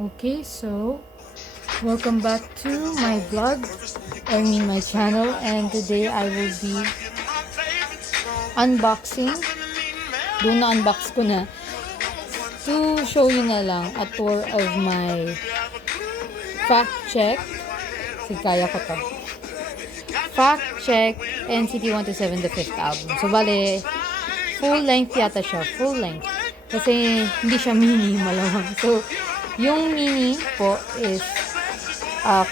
Okay, so welcome back to my vlog, my channel, and today I will be unboxing. Doon na-unbox ko na. To show you na lang a tour of my fact check. Kaya ko to. Fact check NCT 127 the 5th album. So, bale, full length yata siya. Full length. Kasi hindi siya mini, malamang. So, yung mini po is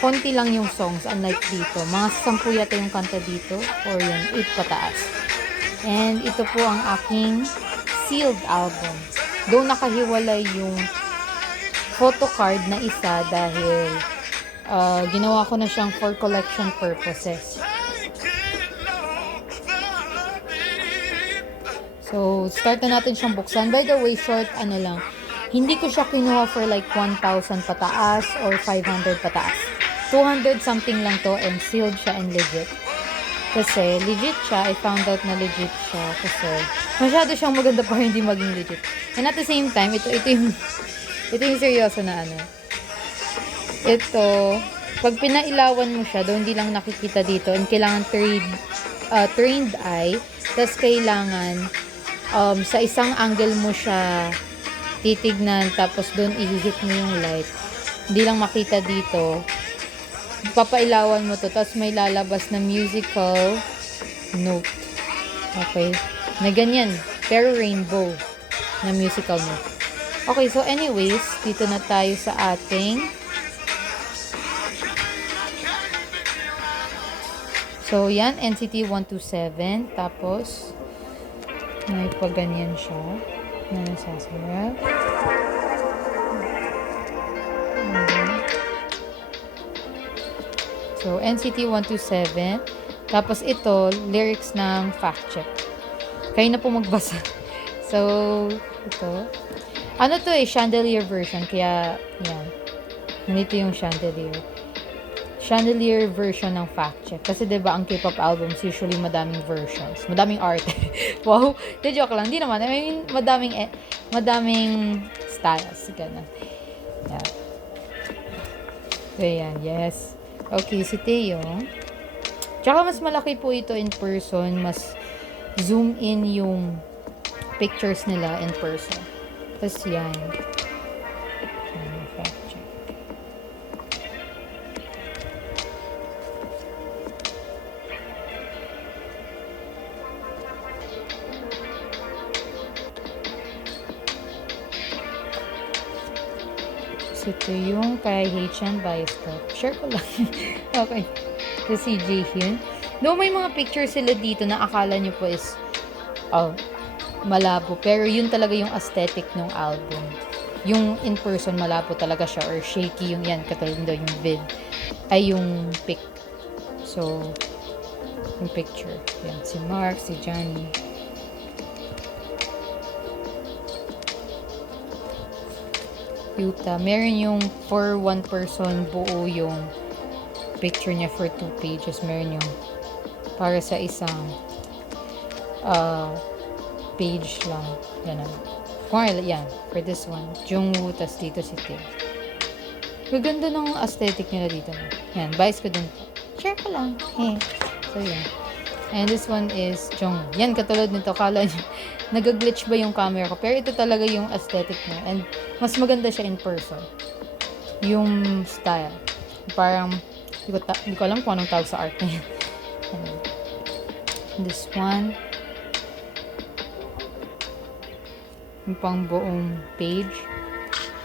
konti lang yung songs, unlike dito. Mga 10 yata yung kanta dito, or yung 8 pataas. And ito po ang aking sealed album. Though nakahiwalay yung photocard na isa dahil ginawa ko na siyang for collection purposes. So, start na natin siyang buksan. By the way, short lang. Hindi ko siya kinuha for like 1,000 pataas or 500 pataas. 200 something lang to, and sealed siya and legit. Kasi legit siya. I found out na legit siya kasi masyado siyang maganda para hindi maging legit. And at the same time, ito yung seryoso na ano. Ito, pag pinailawan mo siya, doon hindi lang nakikita dito, and kailangan trained eye, tas kailangan sa isang angle mo siya titignan, tapos doon ihihit mo yung light. Hindi lang makita dito. Papailawan mo to, tapos may lalabas na musical note. Okay? Na ganyan. Pero rainbow na musical note. Okay, so anyways, dito na tayo sa ating so yan, NCT 127. Tapos may pagganyan siya na nasasarap. So, NCT 127. Tapos ito, lyrics ng fact check. Kayo na po magbasa. So, ito. Ano to chandelier version. Kaya, yan. Ganito yung chandelier. Chandelier version ng fact check. Kasi 'di ba ang K-pop albums usually madaming versions, madaming art. Wow, de joke lang, hindi naman. I mean, madaming styles, ganun. Yeah. So, yan, yes. Okay, si Teo. Tsaka mas malaki po ito in person, mas zoom in yung pictures nila in person. Tapos yan. Fact check. So, ito yung kay Haechan Bias Talk. Share ko lang. Okay. So, si Jaehyun. Though may mga pictures sila dito na akala nyo po is malabo. Pero yun talaga yung aesthetic ng album. Yung in person, malabo talaga siya. Or shaky yung yan. Katulad doon yung vid. Ay, yung pic. So, yung picture. Yan. Si Mark, si Johnny. Yuta. Meron yung for one person buo yung picture niya for 2 pages. Meron yung para sa isang page lang. Ganun. Yan. For this one. Jungwoo. Tas dito si Tae. Gaganda ng aesthetic nila dito. Yan. Bias ko din po. Share ko lang. Hey. So, yan. And this one is Jungwoo. Yan. Katulad nito. Kala nyo nag-glitch ba yung camera ko? Pero ito talaga yung aesthetic niya. And mas maganda siya in person. Yung style. Parang, hindi ko alam kung anong tawag sa art na yan. This one. Yung pang buong page.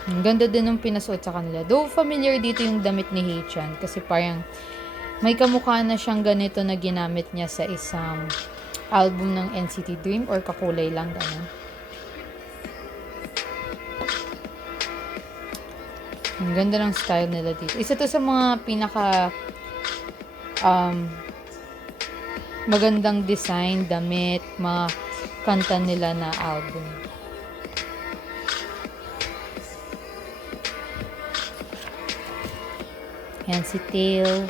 Ang ganda din ng pinasuot sa kanila. Though familiar dito yung damit ni Haechan. Kasi parang may kamukha na siyang ganito na ginamit niya sa isang album ng NCT Dream or kakulay lang ganun. Ang ganda ng style nila dito. Isa to sa mga pinaka magandang design, damit, mga kanta nila na album. Yan si Tae.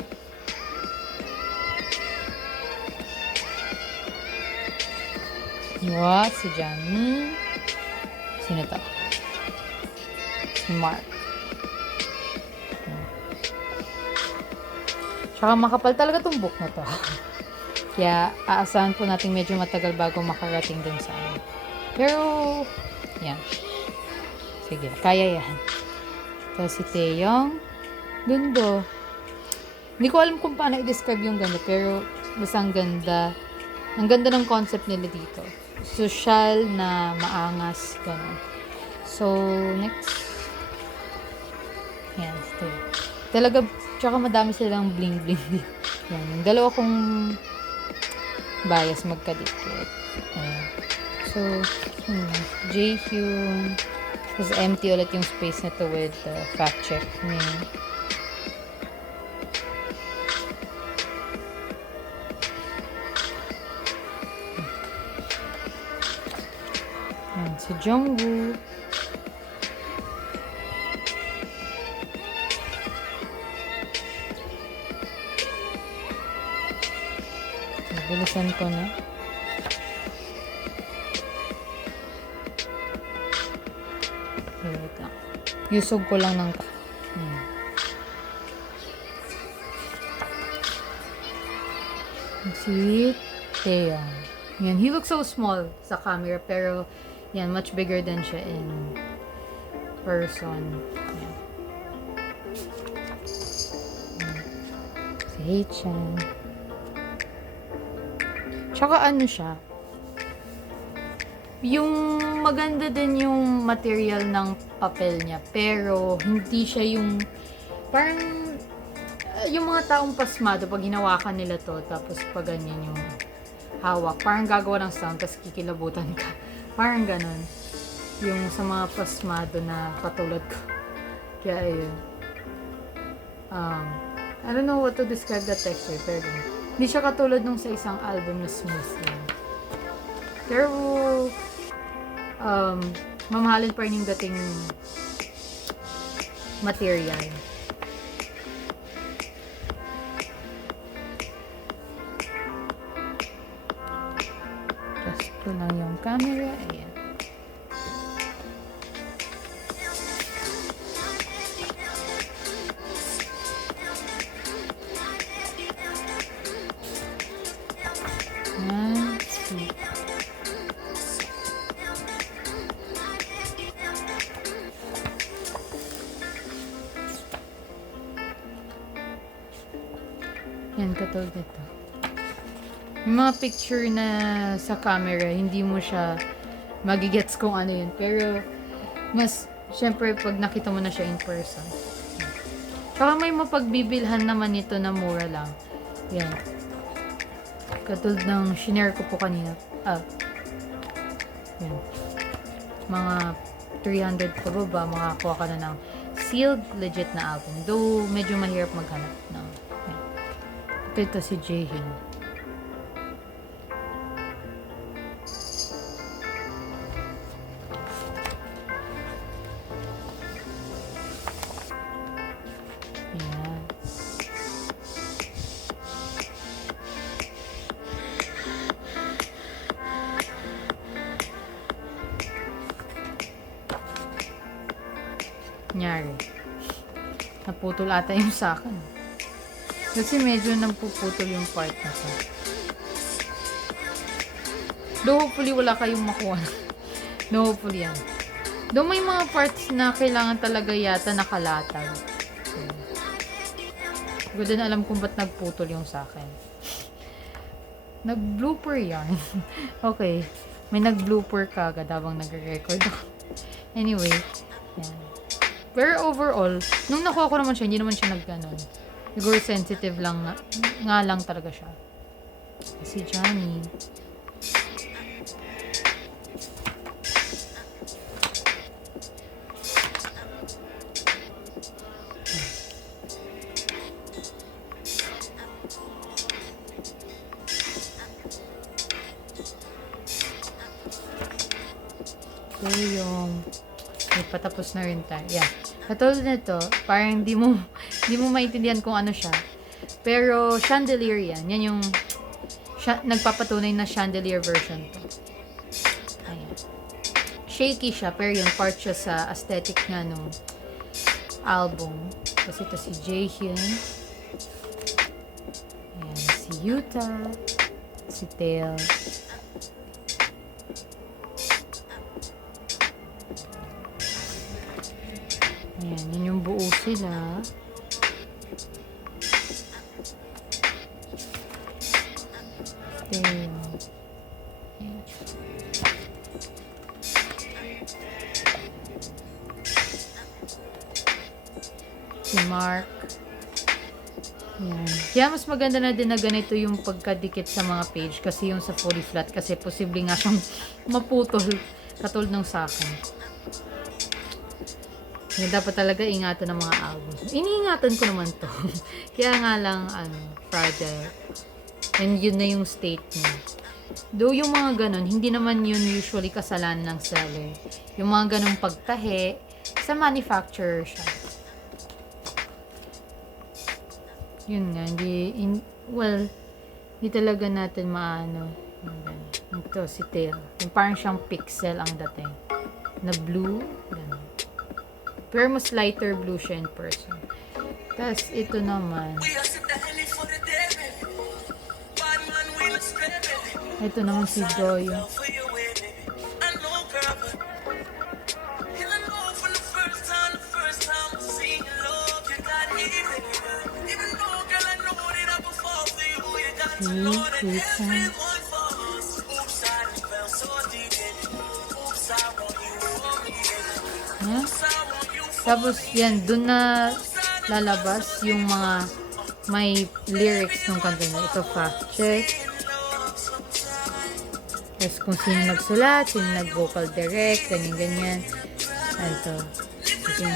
What? Si Johnny. Sino to? Si Mark. Tsaka makapal talaga tong book na to. Kaya aasahan po natin medyo matagal bago makarating dun sa amin. Pero, yan. Sige, kaya yan. Tapos si Taeyong. Gundo. Hindi ko alam kung paano i-describe yung ganda, pero basta ang ganda. Ang ganda ng concept nila dito. Social na maangas. Ganun. So, next. Yan, stay. Talaga, tsaka madami silang bling-bling dito. Yan, yung dalawa kong bias magkadikit. Ayan. So, Jaehyun. Tapos empty ulit yung space na to with fact check ni. Ayan, si Jungwoo. Bilisan ko na. Wait lang. Yusog ko lang ng si Taeyong. Yan, he looks so small sa camera pero yan, much bigger than siya in person. Yan. Si Haechan. Tsaka ano siya, yung maganda din yung material ng papel niya, pero hindi siya yung, parang, yung mga taong pasmado, pag hinawakan nila to, tapos pag ganyan yung hawak, parang gagawa ng sound, tapos kikilabutan ka. Parang ganon. Yung sa mga pasmado na katulad ko. Kaya ayun. I don't know what to describe the texture, pero hindi siya katulad nung sa isang album na smooth lang. Pero, mamahalin pa rin yung dating material. Just ko lang yung camera. Ayan. Yan, katulad ito. Yung mga picture na sa camera, hindi mo siya magigets kung ano yun. Pero, mas, syempre, pag nakita mo na siya in person. Saka may mapagbibilhan naman ito na mura lang. Yan. Katulad ng shinare ko po kanina. Yan. Mga 300 pababa, makakuha ka na ng sealed, legit na album. Though, medyo mahirap maghanap ng. Ito si Jaehyun. Ayan. Nyari. Naputol ata yung sa akin. Kasi medyo napuputol yung part na to. Though hopefully wala kayong makuha. No, hopefully yan. Though may mga parts na kailangan talaga yata nakalatag. So, hindi ko din alam kung ba't nagputol yung sa akin. Nag-blooper yan. Okay. May nag-blooper ka agad habang nagre-record ako. Anyway. Yan. Pero overall, nung nakuha ko naman siya, hindi naman siya nag-ganon. Siguro sensitive lang nga lang talaga siya. Si Johnny. So yung patapos na rin tayo. Yeah. Katulad nito, parang hindi mo maintindihan kung ano siya. Pero chandelier yan. Yan yung nagpapatunay na chandelier version to. Ayan. Shaky siya, pero yung part siya sa aesthetic nga nung album. Kasi ito si Jaehyun. si Yuta, si Tail. Ayan, yun yung buo sila. Tail. Ayan. Si Mark. Ayan. Kaya mas maganda na din na ganito yung pagkadikit sa mga page kasi yung sa fully flat kasi posible nga siyang maputol katulad ng sa akin. Kaya dapat talaga ingatan ng mga albums. Iniingatan ko naman to. Kaya nga lang, fragile. And yun na yung state niya. Though yung mga ganun, hindi naman yun usually kasalanan ng seller. Yung mga ganung pagtahi, sa manufacturer siya. Yun nga, hindi talaga natin maano. Ito, si Tail. Yung parang siyang pixel ang dating. Na blue, ganun. Pero mas lighter blue siya in person. Tapos, ito naman. Ito naman si Doyo. Yeah. Tapos yan, dun na lalabas yung mga may lyrics ng kanta na. Ito, fact check. Tapos kung sino nagsulat, sino nag-vocal direct, ganyan-ganyan. Ito. Okay.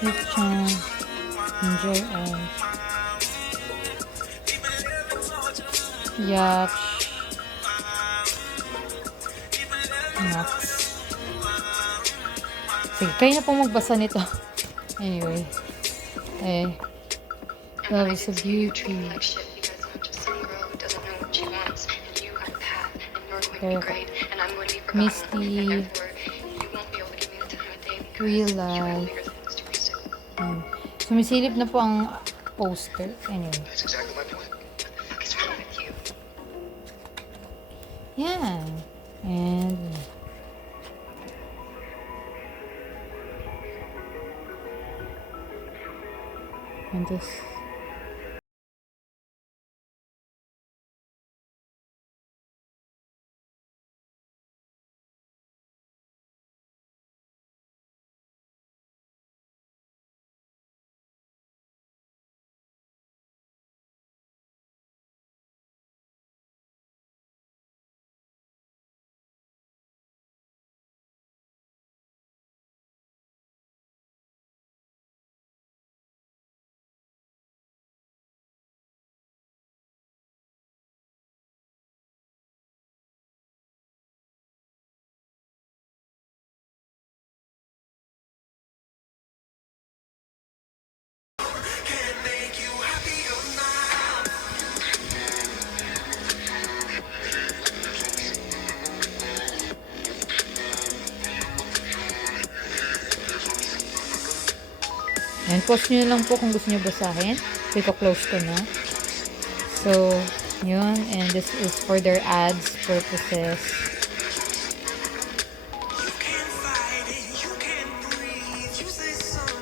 Christian, enjoy all. Yacht. Max. Sige, kayo na pong magbasa nito. Anyway. Love is a beauty. Misty. Real life. Sumisilip na po ang poster. Anyway. Yeah. And this. And post nyo lang po kung gusto nyo basahin. Close ko na. So, yun. And this is for their ads purposes.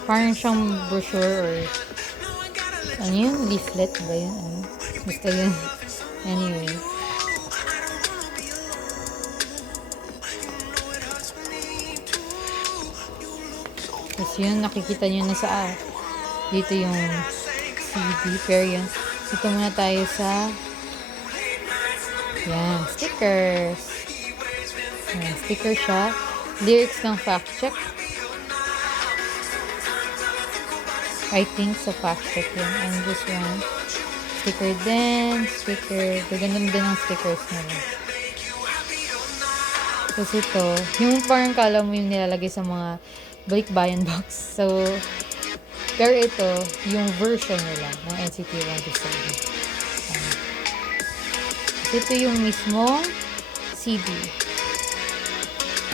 Parang siyang brochure or ano yun? Leaflet ba yun? Basta yun. Anyway. yun, nakikita nyo na sa dito yung CD. Pero yun, dito muna tayo sa yan, stickers. Yan, sticker siya. Lyrics ng fact check. I think sa fact check yun. And this one, sticker din, sticker. Gaganda din ang stickers nila. Tapos ito, yung parang kala mo yung nilalagay sa mga balikbayan box. So, pero ito, yung version nila ng NCT 127. Ito yung mismong CD.